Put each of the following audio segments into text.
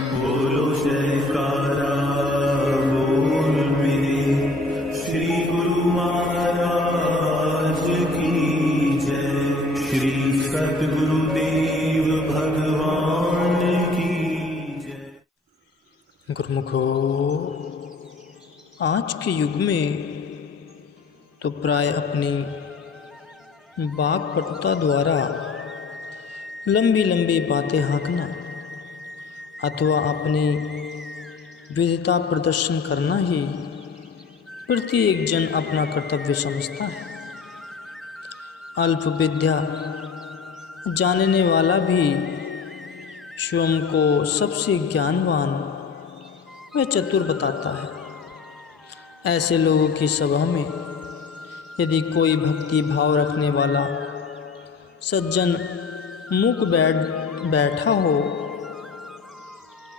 बोलो जयकारा बोल मेरे श्री गुरु महाराज की जय। श्री सद्गुरुदेव भगवान की जय। गुरुमुखो, आज के युग में तो प्राय अपनी वाक्पटुता द्वारा लंबी लंबी बातें हाँकना अथवा अपनी विद्वता प्रदर्शन करना ही प्रत्येक जन अपना कर्तव्य समझता है। अल्प विद्या जानने वाला भी स्वयं को सबसे ज्ञानवान व चतुर बताता है। ऐसे लोगों की सभा में यदि कोई भक्ति भाव रखने वाला सज्जन मूक बैठा हो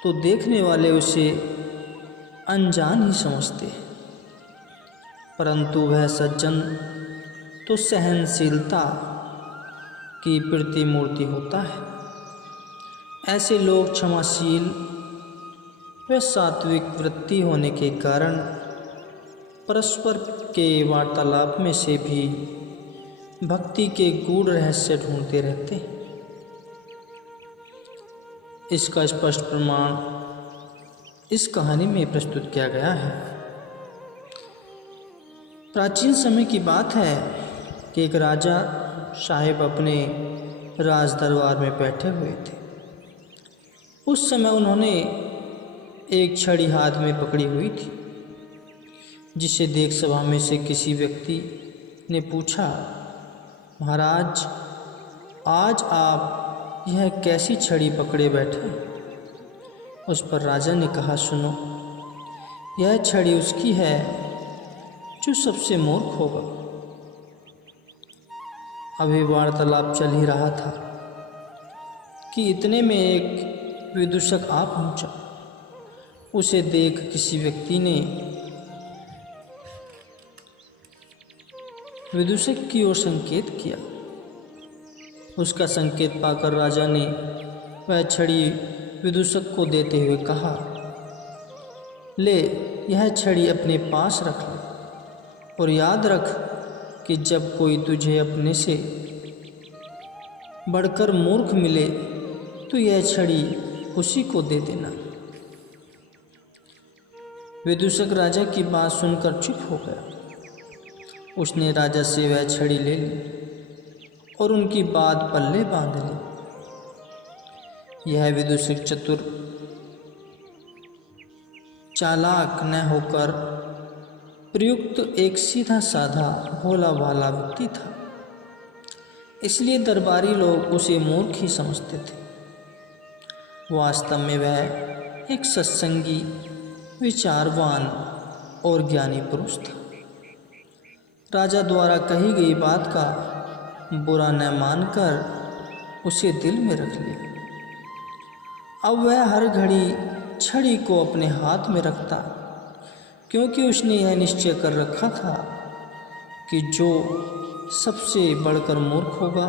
तो देखने वाले उसे अनजान ही समझते हैं, परंतु वह सज्जन तो सहनशीलता की प्रतिमूर्ति होता है। ऐसे लोग क्षमाशील व सात्विक वृत्ति होने के कारण परस्पर के वार्तालाप में से भी भक्ति के गूढ़ रहस्य ढूंढते रहते हैं। इसका स्पष्ट प्रमाण इस कहानी में प्रस्तुत किया गया है। प्राचीन समय की बात है कि एक राजा साहेब अपने राज दरबार में बैठे हुए थे। उस समय उन्होंने एक छड़ी हाथ में पकड़ी हुई थी, जिसे देख सभा में से किसी व्यक्ति ने पूछा, महाराज, आज आप यह कैसी छड़ी पकड़े बैठे? उस पर राजा ने कहा, सुनो, यह छड़ी उसकी है जो सबसे मूर्ख होगा। अभी वार्तालाप चल ही रहा था कि इतने में एक विदूषक आ पहुंचा। उसे देख किसी व्यक्ति ने विदूषक की ओर संकेत किया। उसका संकेत पाकर राजा ने वह छड़ी विदूषक को देते हुए कहा, ले, यह छड़ी अपने पास रख ले और याद रख कि जब कोई तुझे अपने से बढ़कर मूर्ख मिले तो यह छड़ी उसी को दे देना। विदूषक राजा की बात सुनकर चुप हो गया। उसने राजा से वह छड़ी ले ली और उनकी बात पल्ले बांध ली। यह विदूषक चतुर चालाक न होकर प्रयुक्त एक सीधा साधा भोला भाला व्यक्ति था, इसलिए दरबारी लोग उसे मूर्ख ही समझते थे। वास्तव में वह एक सत्संगी, विचारवान और ज्ञानी पुरुष था। राजा द्वारा कही गई बात का बुरा न मानकर उसे दिल में रख लिया। अब वह हर घड़ी छड़ी को अपने हाथ में रखता, क्योंकि उसने यह निश्चय कर रखा था कि जो सबसे बढ़कर मूर्ख होगा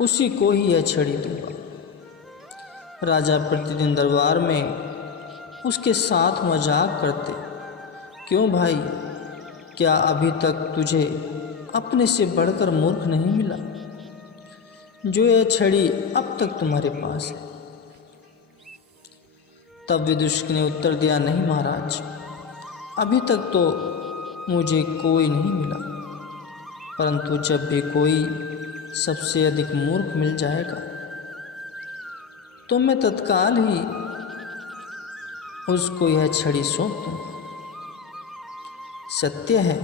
उसी को ही यह छड़ी दूंगा। राजा प्रतिदिन दरबार में उसके साथ मजाक करते, क्यों भाई, क्या अभी तक तुझे अपने से बढ़कर मूर्ख नहीं मिला जो यह छड़ी अब तक तुम्हारे पास है? तब विदूषक ने उत्तर दिया, नहीं महाराज, अभी तक तो मुझे कोई नहीं मिला, परंतु जब भी कोई सबसे अधिक मूर्ख मिल जाएगा तो मैं तत्काल ही उसको यह छड़ी सौंप दूंगा। सत्य है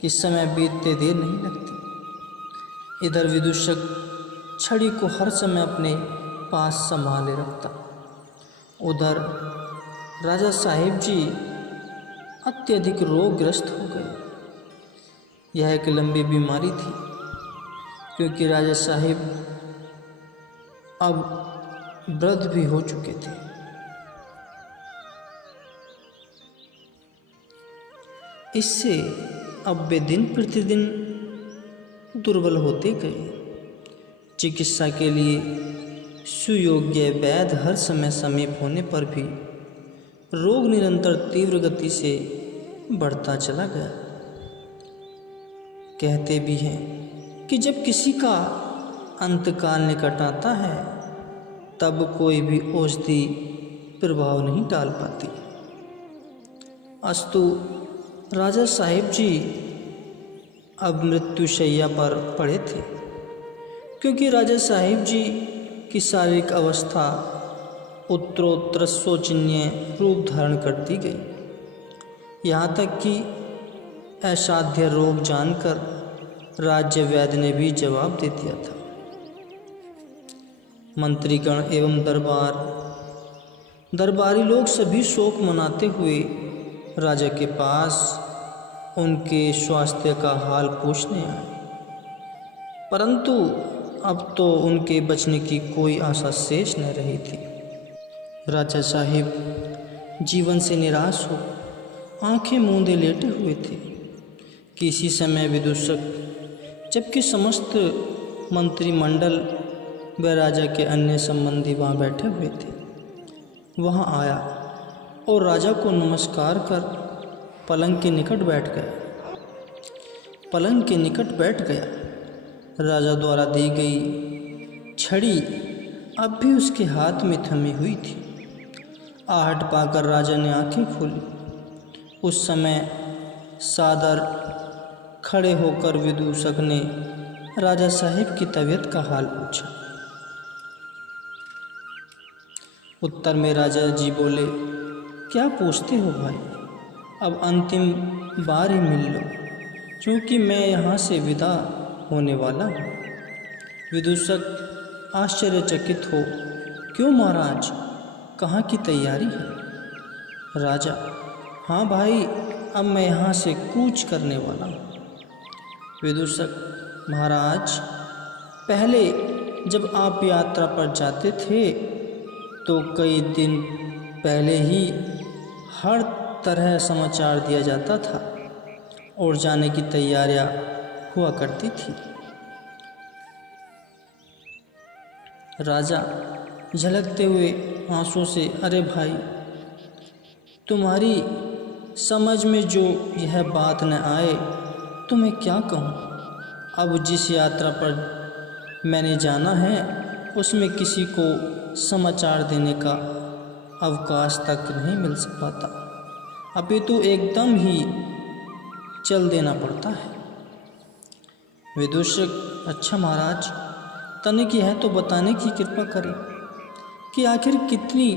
कि समय बीतते देर नहीं लगती। इधर विदूषक छड़ी को हर समय अपने पास संभाले रखता, उधर राजा साहिब जी अत्यधिक रोगग्रस्त हो गए। यह एक लंबी बीमारी थी, क्योंकि राजा साहिब अब वृद्ध भी हो चुके थे। इससे अब वे दिन प्रतिदिन दुर्बल होते गए। चिकित्सा के लिए सुयोग्य वैद्य हर समय समीप होने पर भी रोग निरंतर तीव्र गति से बढ़ता चला गया। कहते भी हैं कि जब किसी का अंतकाल निकट आता है तब कोई भी औषधि प्रभाव नहीं डाल पाती। अस्तु राजा साहिब जी अब मृत्युशैया पर पड़े थे, क्योंकि राजा साहिब जी की शारीरिक अवस्था उत्तरोत्तर शोचनीय रूप धारण करती गई। यहाँ तक कि असाध्य रोग जानकर राज्य वैद्य ने भी जवाब दे दिया था। मंत्रीगण एवं दरबारी लोग सभी शोक मनाते हुए राजा के पास उनके स्वास्थ्य का हाल पूछने आए, परंतु अब तो उनके बचने की कोई आशा शेष न रही थी। राजा साहिब जीवन से निराश हो आंखें मूंदे लेटे हुए थे। किसी समय विदूषक, जबकि समस्त मंत्रिमंडल व राजा के अन्य संबंधी वहाँ बैठे हुए थे, वहाँ आया और राजा को नमस्कार कर पलंग के निकट बैठ गया। राजा द्वारा दी गई छड़ी अब भी उसके हाथ में थमी हुई थी। आहट पाकर राजा ने आंखें खोली। उस समय सादर खड़े होकर विदूषक ने राजा साहिब की तबीयत का हाल पूछा। उत्तर में राजा जी बोले, क्या पूछते हो भाई, अब अंतिम बार ही मिल लो, क्योंकि मैं यहाँ से विदा होने वाला हूँ। विदूषक आश्चर्यचकित हो, क्यों महाराज, कहाँ की तैयारी है? राजा, हाँ भाई, अब मैं यहाँ से कूच करने वाला हूँ। विदूषक, महाराज, पहले जब आप यात्रा पर जाते थे तो कई दिन पहले ही हर तरह समाचार दिया जाता था और जाने की तैयारियां हुआ करती थी। राजा झलकते हुए आंसू से, अरे भाई, तुम्हारी समझ में जो यह बात न आए तो मैं क्या कहूँ। अब जिस यात्रा पर मैंने जाना है उसमें किसी को समाचार देने का अवकाश तक नहीं मिल पाता, अभी तो एकदम ही चल देना पड़ता है। विदूषक, अच्छा महाराज, तनिक यह तो बताने की कृपा करें कि आखिर कितनी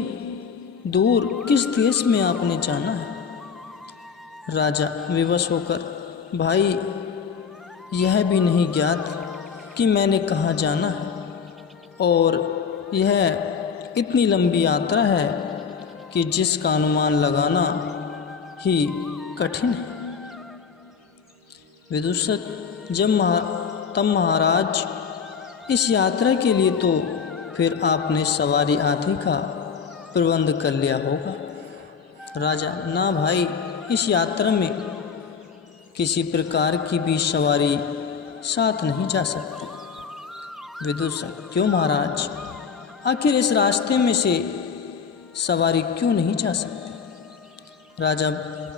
दूर किस देश में आपने जाना है। राजा विवश होकर, भाई, यह भी नहीं ज्ञात कि मैंने कहाँ जाना है, और यह इतनी लंबी यात्रा है कि जिसका अनुमान लगाना ही कठिन है। विदूषक, तब महाराज, इस यात्रा के लिए तो फिर आपने सवारी आदि का प्रबंध कर लिया होगा। राजा, ना भाई, इस यात्रा में किसी प्रकार की भी सवारी साथ नहीं जा सकती। विदूषक, क्यों महाराज, आखिर इस रास्ते में से सवारी क्यों नहीं जा सकती? राजा,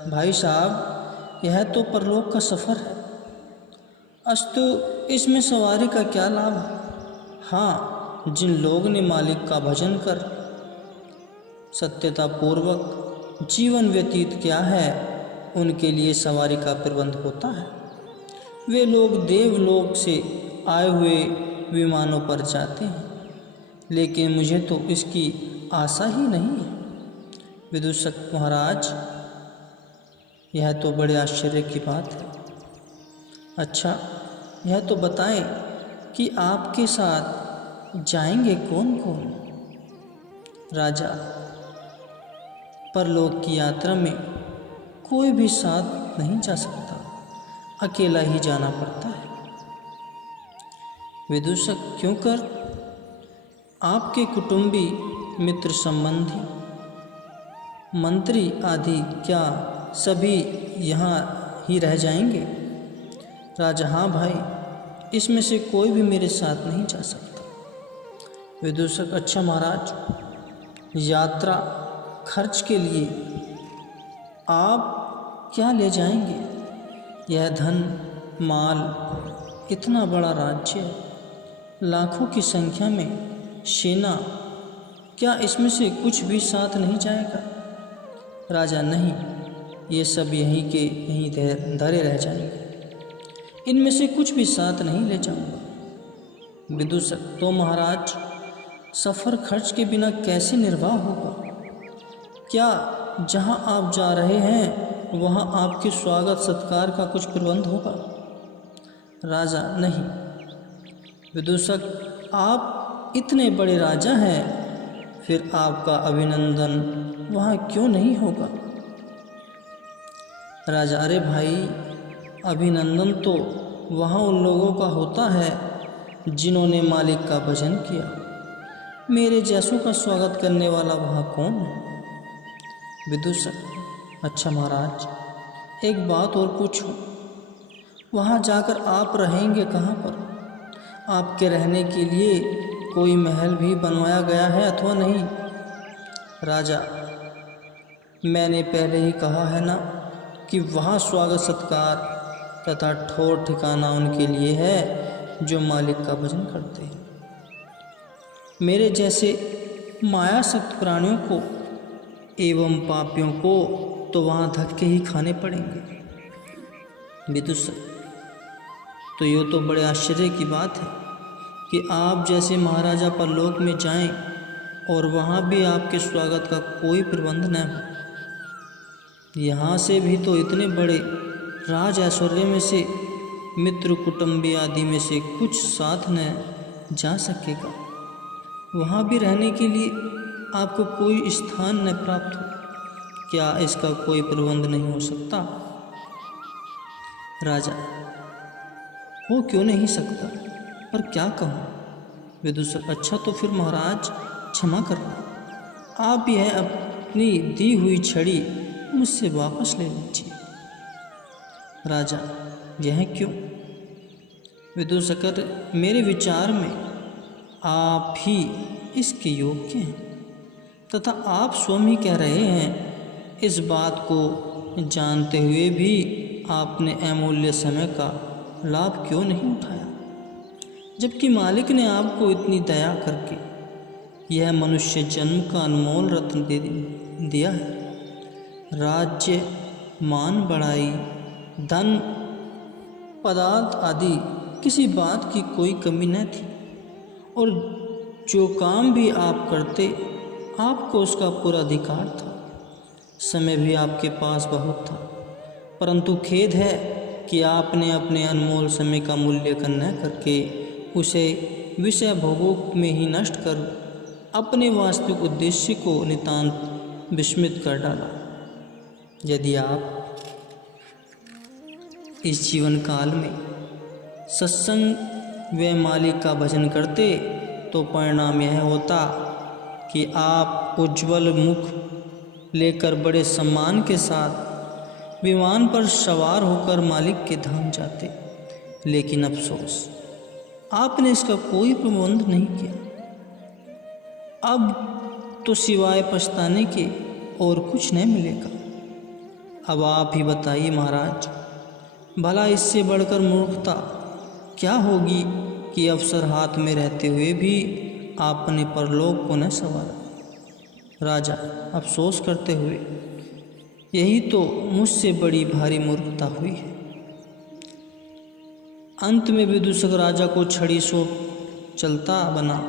भाई साहब, यह तो परलोक का सफ़र है, अस्तु इसमें सवारी का क्या लाभ है? हाँ, जिन लोग ने मालिक का भजन कर सत्यतापूर्वक जीवन व्यतीत किया है उनके लिए सवारी का प्रबंध होता है। वे लोग देवलोक से आए हुए विमानों पर जाते हैं, लेकिन मुझे तो इसकी आशा ही नहीं है। विदूषक, महाराज, यह तो बड़े आश्चर्य की बात है। अच्छा, यह तो बताएं कि आपके साथ जाएंगे कौन कौन? राजा, परलोक की यात्रा में कोई भी साथ नहीं जा सकता, अकेला ही जाना पड़ता है। विदूषक, क्यों कर? आपके कुटुंबी, मित्र, संबंधी, मंत्री आदि क्या सभी यहाँ ही रह जाएंगे? राजा, हाँ भाई, इसमें से कोई भी मेरे साथ नहीं जा सकता। विदूषक: अच्छा महाराज, यात्रा खर्च के लिए आप क्या ले जाएंगे? यह धन माल, इतना बड़ा राज्य, लाखों की संख्या में सेना, क्या इसमें से कुछ भी साथ नहीं जाएगा? राजा: नहीं, ये सब यहीं के यहीं धरे रह जाएंगे, इनमें से कुछ भी साथ नहीं ले जाऊंगा। विदूषक: तो महाराज, सफ़र खर्च के बिना कैसे निर्वाह होगा? क्या जहां आप जा रहे हैं वहां आपके स्वागत सत्कार का कुछ प्रबंध होगा? राजा: नहीं। विदूषक: आप इतने बड़े राजा हैं, फिर आपका अभिनंदन वहाँ क्यों नहीं होगा? राजा: अरे भाई, अभिनंदन तो वहाँ उन लोगों का होता है जिन्होंने मालिक का भजन किया। मेरे जैसों का स्वागत करने वाला वहाँ कौन है? विदूषक: अच्छा महाराज, एक बात और पूछो, वहाँ जाकर आप रहेंगे कहाँ पर? आपके रहने के लिए कोई महल भी बनवाया गया है अथवा नहीं? राजा: मैंने पहले ही कहा है ना कि वहाँ स्वागत सत्कार तथा ठौर ठिकाना उनके लिए है जो मालिक का भजन करते हैं। मेरे जैसे मायासक्त प्राणियों को एवं पापियों को तो वहाँ धक्के ही खाने पड़ेंगे। विदूषक: तो ये तो बड़े आश्चर्य की बात है कि आप जैसे महाराजा परलोक में जाएं और वहाँ भी आपके स्वागत का कोई प्रबंध न हो। यहाँ से भी तो इतने बड़े राज ऐश्वर्य में से मित्र कुटुंबी आदि में से कुछ साथ न जा सकेगा। वहाँ भी रहने के लिए आपको कोई स्थान न प्राप्त हो, क्या इसका कोई प्रबंध नहीं हो सकता? राजा: हो क्यों नहीं सकता, पर क्या कहूँ? विदूषक: अच्छा तो फिर महाराज क्षमा करना, आप यह अपनी दी हुई छड़ी मुझसे वापस ले लीजिए। राजा: यह क्यों? विदूषक: मेरे विचार में आप ही इसके योग्य हैं, तथा आप स्वयं ही कह रहे हैं। इस बात को जानते हुए भी आपने अमूल्य समय का लाभ क्यों नहीं उठाया, जबकि मालिक ने आपको इतनी दया करके यह मनुष्य जन्म का अनमोल रत्न दे दिया है। राज्य, मान, बढ़ाई, धन, पदार्थ आदि किसी बात की कोई कमी न थी, और जो काम भी आप करते आपको उसका पूरा अधिकार था। समय भी आपके पास बहुत था, परंतु खेद है कि आपने अपने अनमोल समय का मूल्यांकन न करके उसे विषय भोगों में ही नष्ट कर अपने वास्तविक उद्देश्य को नितांत विस्मृत कर डाला। यदि आप इस जीवन काल में सत्संग व मालिक का भजन करते तो परिणाम यह होता कि आप उज्ज्वल मुख लेकर बड़े सम्मान के साथ विमान पर सवार होकर मालिक के धाम जाते। लेकिन अफसोस, आपने इसका कोई प्रबंध नहीं किया। अब तो सिवाय पछताने के और कुछ नहीं मिलेगा। अब आप ही बताइए महाराज, भला इससे बढ़कर मूर्खता क्या होगी कि अवसर हाथ में रहते हुए भी आपने परलोक को न संवारा। राजा अफसोस करते हुए: यही तो मुझसे बड़ी भारी मूर्खता हुई है। अंत में विदूषक राजा को छड़ी सौंप चलता बना।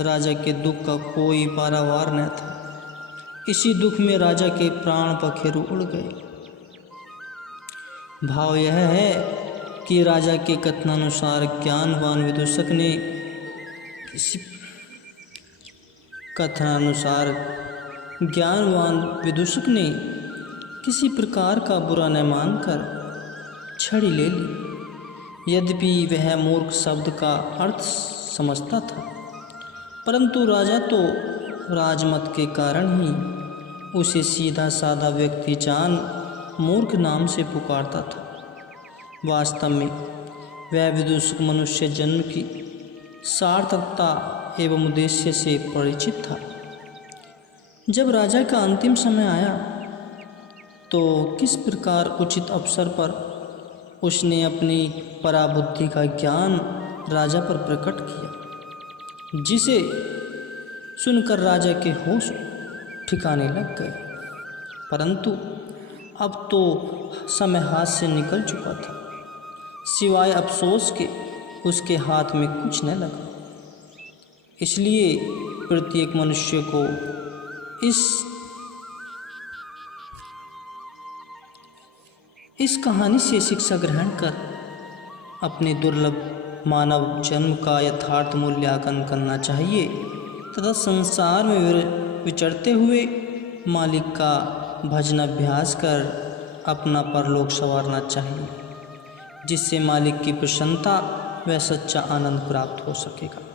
राजा के दुख का कोई पारावार न था। इसी दुख में राजा के प्राण पखेरु उड़ गए। भाव यह है कि राजा के कथनानुसार ज्ञानवान विदूषक ने किसी प्रकार का बुरा न मानकर छड़ी ले ली। यद्यपि वह मूर्ख शब्द का अर्थ समझता था, परंतु राजा तो राजमत के कारण ही उसे सीधा साधा व्यक्ति जान मूर्ख नाम से पुकारता था। वास्तव में वह विदूषक मनुष्य जन्म की सार्थकता एवं उद्देश्य से परिचित था। जब राजा का अंतिम समय आया तो किस प्रकार उचित अवसर पर उसने अपनी पराबुद्धि का ज्ञान राजा पर प्रकट किया, जिसे सुनकर राजा के होश ठिकाने लग गए। परंतु अब तो समय हाथ से निकल चुका था, सिवाय अफसोस के उसके हाथ में कुछ न लगा। इसलिए प्रत्येक मनुष्य को इस कहानी से शिक्षा ग्रहण कर अपने दुर्लभ मानव जन्म का यथार्थ मूल्यांकन करना चाहिए तथा संसार में विचरते हुए मालिक का भजनाभ्यास कर अपना परलोक संवारना चाहिए, जिससे मालिक की प्रसन्नता व सच्चा आनंद प्राप्त हो सकेगा।